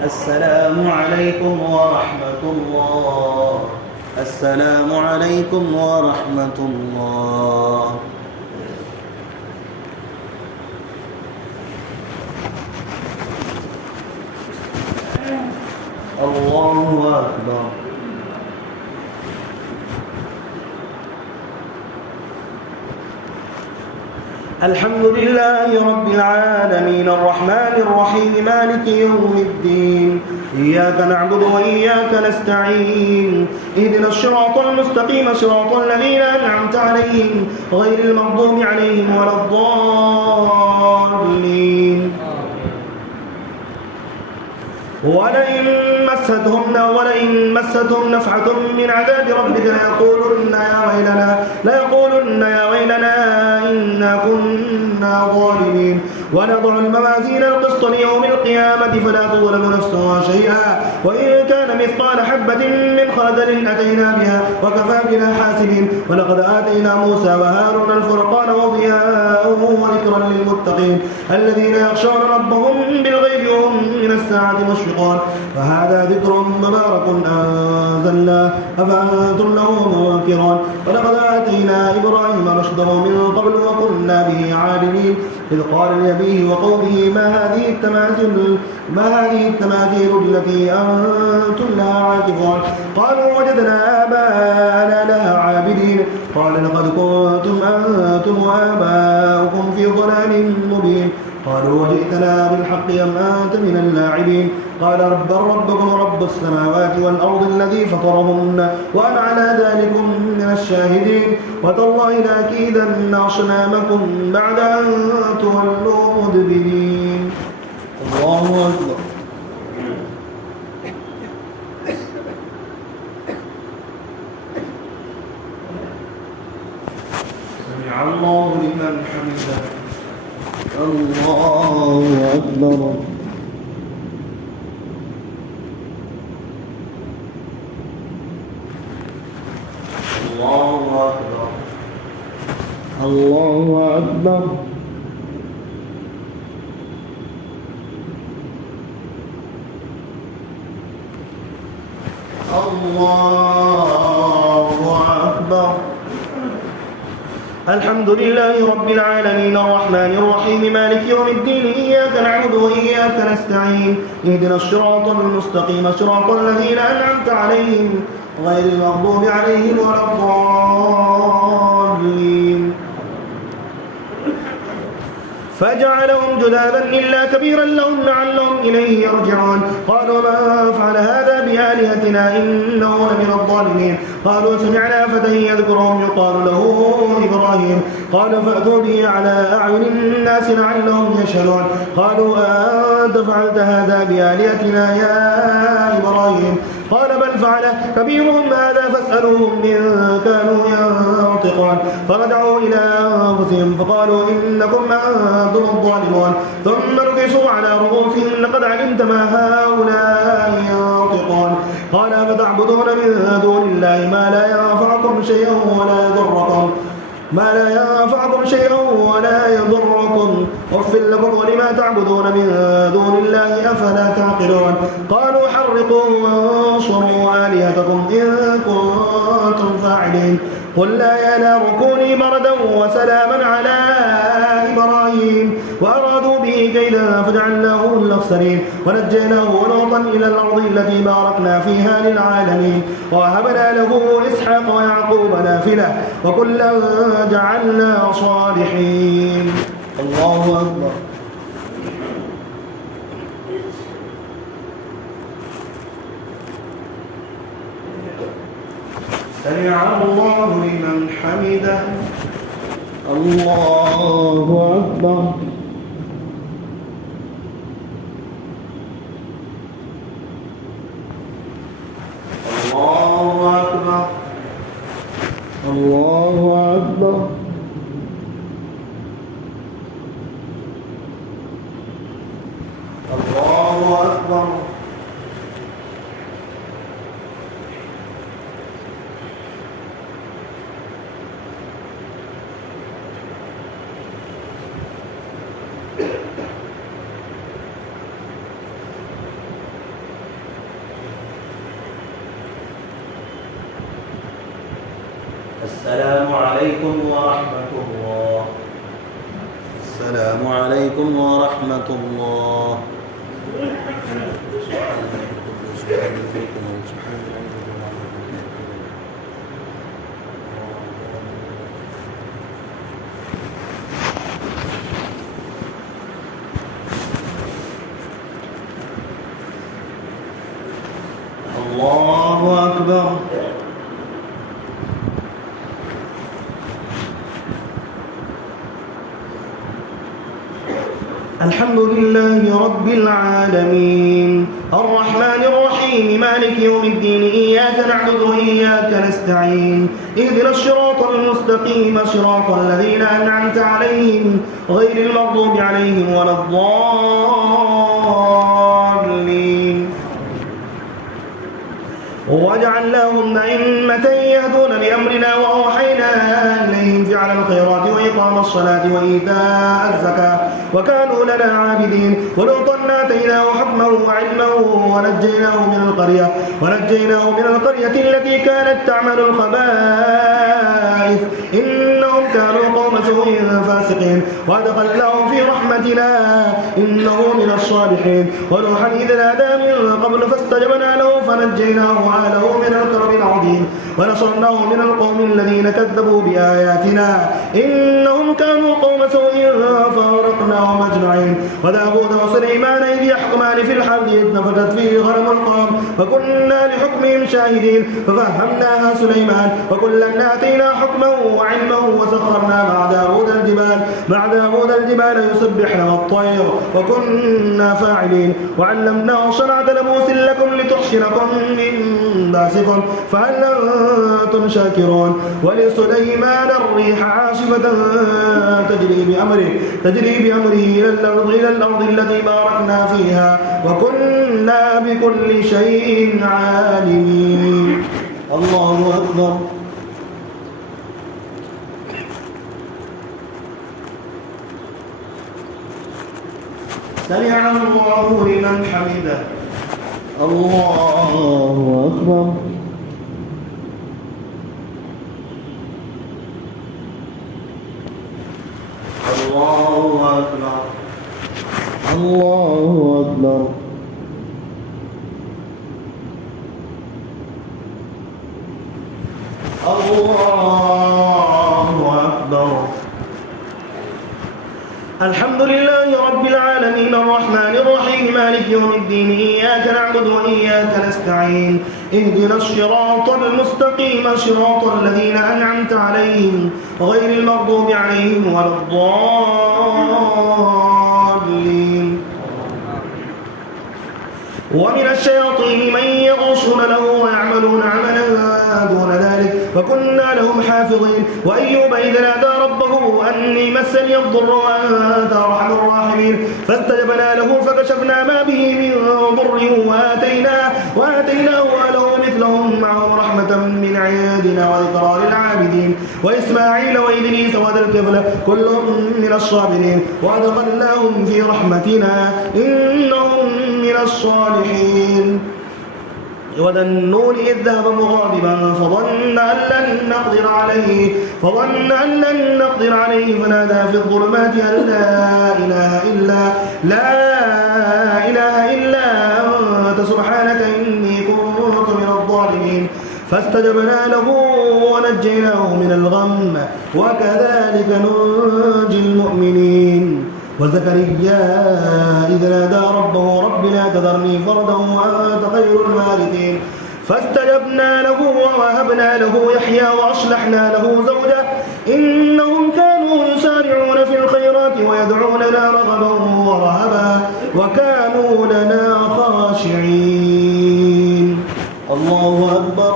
السلام عليكم ورحمة الله. السلام عليكم ورحمة الله. الله أكبر. الحمد لله رب العالمين الرحمن الرحيم مالك يوم الدين إياك نعبد وإياك نستعين اهدنا الصراط المستقيم صراط الذين أنعمت عليهم غير المغضوب عليهم ولا الضالين. ولئن مستهم نفحة من عذاب ربك ليقولن يا ويلنا إنا كنا ظالمين. ونضع الموازين القسط ليوم القيامة فلا تظلم نفس شيئا وإن كان مثقال حبة من خردل أتينا بها وكفى بنا حاسبين. ولقد آتينا موسى وهارون الفرقان وضياء وذكرا للمتقين الذين يخشون ربهم بالغيب وهم من الساعة مشفقون. فهذا ذكر مبارك أنزلناه أفأنتم له منكرون. ولقد آتينا إبراهيم رشده من قبل وكنا به عالمين إذ قال لأبيه وقومه ما هذه التماثيل التي أنتم لها عاكفون. قالوا وجدنا آباءنا لها عابدين. قال لقد كنتم أنتم وآباؤكم في ضلال مبين. قالوا وجئتنا بالحق أم أنت من اللاعبين. قال ربكم رب السماوات والأرض الذي فطرهن وأنا على ذلك من الشاهدين. وتالله لأكيدن أصنامكم بعد أن تولوا مدبرين. الله أكبر. سمع الله لمن حمده. الله أكبر. الله أكبر. الله أكبر. الله أكبر. الحمد لله رب العالمين الرحمن الرحيم مالك يوم الدين إياك نعبد وإياك نستعين اهدنا الصراط المستقيم صراط الذين أنعمت عليهم غير المغضوب عليهم ولا الضالين. فجعلهم جذاذا إلا كبيرا لهم لعلهم إليه يرجعون. قالوا من فعل هذا بآلهتنا إنه لمن الظالمين. قالوا سمعنا فتى يذكرهم يقال له إبراهيم. قالوا فأتوا به على أعين الناس لعلهم يشهدون. قالوا أنت فعلت هذا بآلهتنا يا إبراهيم. قال بل فعله كبيرهم هذا فاسألوهم إن كانوا ينطقون. فرجعوا إلى أنفسهم فقالوا إنكم أنتم الظالمون. ثم نكسوا على رؤوسهم لقد علمت ما هؤلاء ينطقون. قال فتعبدون من دون الله ما لا ينفعكم شيئا ولا يضركم أف لكم ولما تعبدون من دون الله أفلا تعقلون. قالوا حرقوا وانصروا آلهتكم إن كنتم فاعلين. قل لا يا نار كوني بردا وسلاما على إبراهيم وأرادوا به كيدا فجعلناه الأخسرين. ونجيناه ولوطا إلى الأرض التي باركنا فيها للعالمين. ووهبنا له إسحاق ويعقوب نافلة وكلا جعلنا صالحين. الله أكبر. سمع الله لمن حمده. الله أكبر. الله أكبر. الله أكبر. الله أكبر. السلام عليكم ورحمة الله. السلام عليكم ورحمة الله. الله أكبر. الحمد لله رب العالمين الرحمن الرحيم مالك يوم الدين إياك نعبد وإياك نستعين اهدنا الصراط المستقيم صراط الذين أنعمت عليهم غير المغضوب عليهم ولا الضالين وجعلناهم أئمة يهدون بأمرنا وأوحينا إليهم فعل الخيرات وإقام الصلاة وإيتاء الزكاة وكانوا لنا عابدين ولوطا آتيناه حكما وعلما ونجيناه من القرية التي كانت تعمل الخبائث إنهم كانوا قوم سوء فاسقين وأدخلناهم في رحمتنا إنه من الصالحين ونوحا إذ نادى من قبل فاستجبنا له فنجيناه وأهله من الكرب العظيم ونصرناه من القوم الذين كذبوا بآياتنا إنهم كانوا قوم سوء فأغرقناهم أجمعين وداود وسليمان إذ يحكمان في الحرث إذ نفشت فيه غنم القوم فكنا لحكمهم شاهدين ففهمناها سليمان وكلا آتينا حكما وعلما وسخرنا مع داود الجبال يسبحن والطير وكنا فاعلين وعلمناه صنعة لبوس لكم لتحصنكم من باسكم فهل أنتم شاكرون ولسليمان الريح عاصفة تجري بأمره إلى الأرض التي باركنا فيها وكنا بكل شيء عالمين. الله أكبر. سمع الله لمن حمده. الله أكبر. الله أكبر. الله أكبر. الله أكبر. الحمد لله رب العالمين الرحمن الرحيم مالك يوم الدين إياك نعبد وإياك نستعين اهدنا الصراط المستقيم صراط الذين أنعمت عليهم غير المغضوب عليهم ولا الضالين ومن الشياطين من يغوصون له ويعملون عملا دون ذلك وكنا لهم حافظين وأيوب إذ نادى ربه أني مسني الضر وأنت أرحم الراحمين فاستجبنا له فكشفنا ما به من ضر وآتيناه أهله مثلهم معهم رحمة من عندنا وذكرى للعابدين وإسماعيل وإدريس وذا الكفل كل من الصابرين وأدخلناهم في رحمتنا إنهم من الصالحين وذا النون إذ ذهب مغاضبا فظن أن لن نقدر عليه فنادى في الظلمات أن لا إله إلا أنت سبحانك إني كنت من الظالمين فاستجبنا له ونجيناه من الغم وكذلك ننجي المؤمنين وزكريا إذ نادى ربه رب لا تذرني فردا وأنت خير الوارثين فاستجبنا له ووهبنا له يحيى وأصلحنا له زوجه إنهم كانوا يسارعون في الخيرات ويدعوننا رغبا ورهبا وكانوا لنا خاشعين. الله أكبر.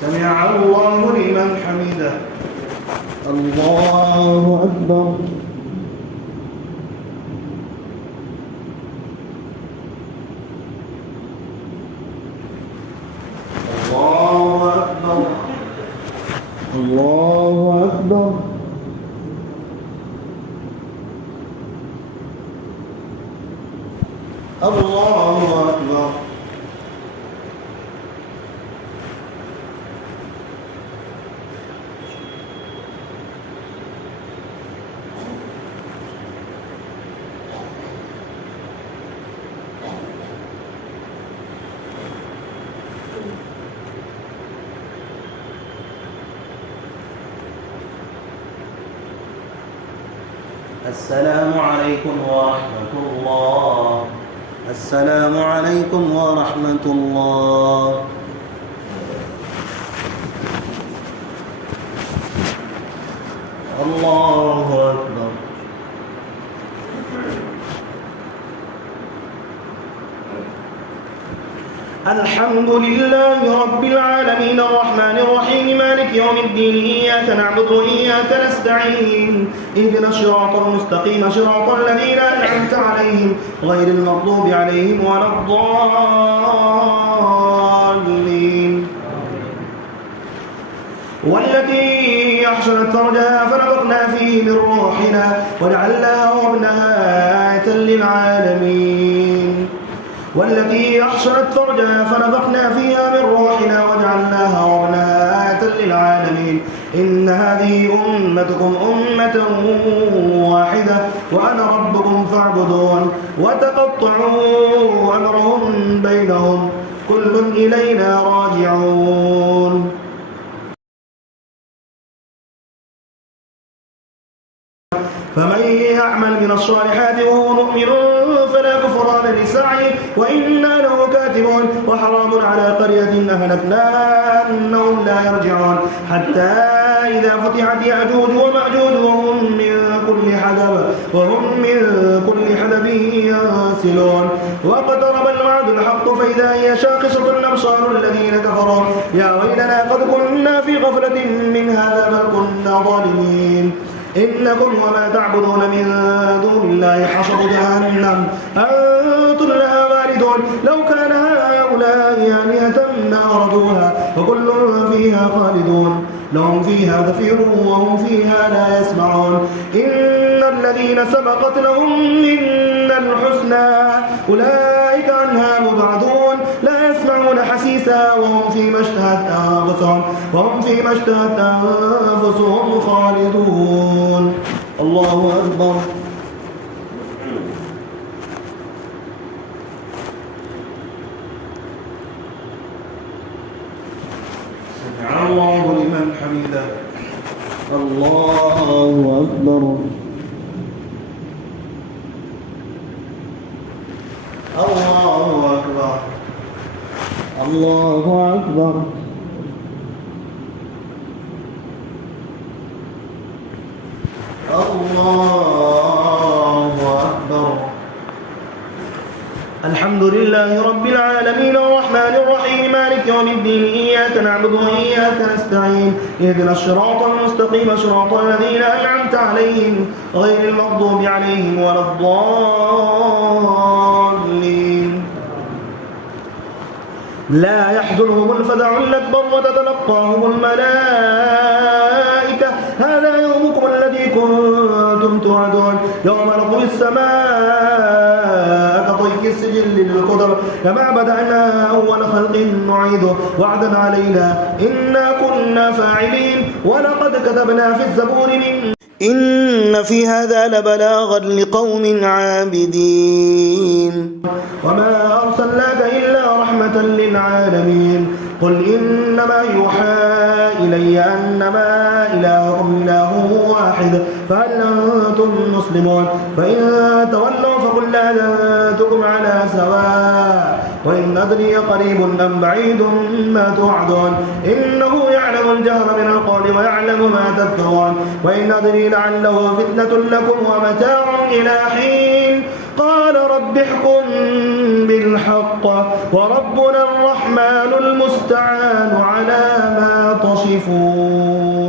سمع الله لمن حمده. الله أكبر. الله أكبر. الله أكبر. الله الله أكبر. السلام عليكم ورحمة الله. السلام عليكم ورحمة الله. الله أكبر. الحمد لله رب العالمين الرحمن الرحيم مالك يوم الدين إياك نعبد وإياك نستعين اهدنا الصراط المستقيم صراط الذين أنعمت عليهم غير المغضوب عليهم ولا الضالين. والتي أحصنت فرجها فنفخنا فيه من روحنا وجعلناها وابنها آية للعالمين. والتي أحصنت فرجها فنفخنا فيها من روحنا وجعلناها وابنها آية للعالمين. إن هذه أمتكم أمة واحدة وأنا ربكم فاعبدون. وتقطعوا أمرهم بينهم كل إلينا راجعون. فمن يعمل من الصالحات وهو مؤمن فلا كفران لسعيه وإنا له كاتبون. وحرام على قرية أهلكناها أنهم لا يرجعون حتى إذا فتحت يأجوج ومأجوج وهم من كل حدب ينسلون. واقترب الوعد الحق فإذا هي شاخصة الأبصار الذين كفروا يا ويلنا قد كنا في غفلة من هذا بل كنا ظالمين. إنكم وما تعبدون من دون الله حصب جهنم أنتم لها واردون. لو كان هؤلاء آلهة ما وردوها وكل فيها خالدون. لهم فيها زفير وهم فيها لا يسمعون. إن الذين سبقت لهم منا الحسنى أولئك عنها مبعدون لا يسمعون حسيسا وهم فيما اشتهت أنفسهم خالدون. الله أكبر. سمع الله لمن حمده. الله أكبر. الله أكبر. الله أكبر. الله أكبر. الحمد لله رب العالمين الرحمن الرحيم مالك يوم الدين إياك نعبد وإياك نستعين اهدنا الصراط المستقيم صراط الذين أنعمت عليهم غير المغضوب عليهم ولا الضالين. لا يحزنهم الفزع الأكبر وتتلقاهم الملائكة هذا يومكم الذي كنتم توعدون. يوم نطوي السماء كطي السجل للكتب كما بدأنا أول خلق نعيده وعدا علينا إنا كنا فاعلين. ولقد كتبنا في الزبور إن في هذا لبلاغا لقوم عابدين. وما أرسلناك إلا رحمة للعالمين. قل إنما يوحى إلي أنما إلهكم إله واحد فهل أنتم مسلمون. فإن تولوا فقل آذنتكم على سواء وإن أدري قريب أم بعيد ما توعدون. إنه يعلم الجهر من القول ويعلم ما تكتمون. وإن أدري لعله فتنة لكم ومتاع إلى حين. قال رب احكم بالحق وربنا الرحمن المستعان على ما تصفون.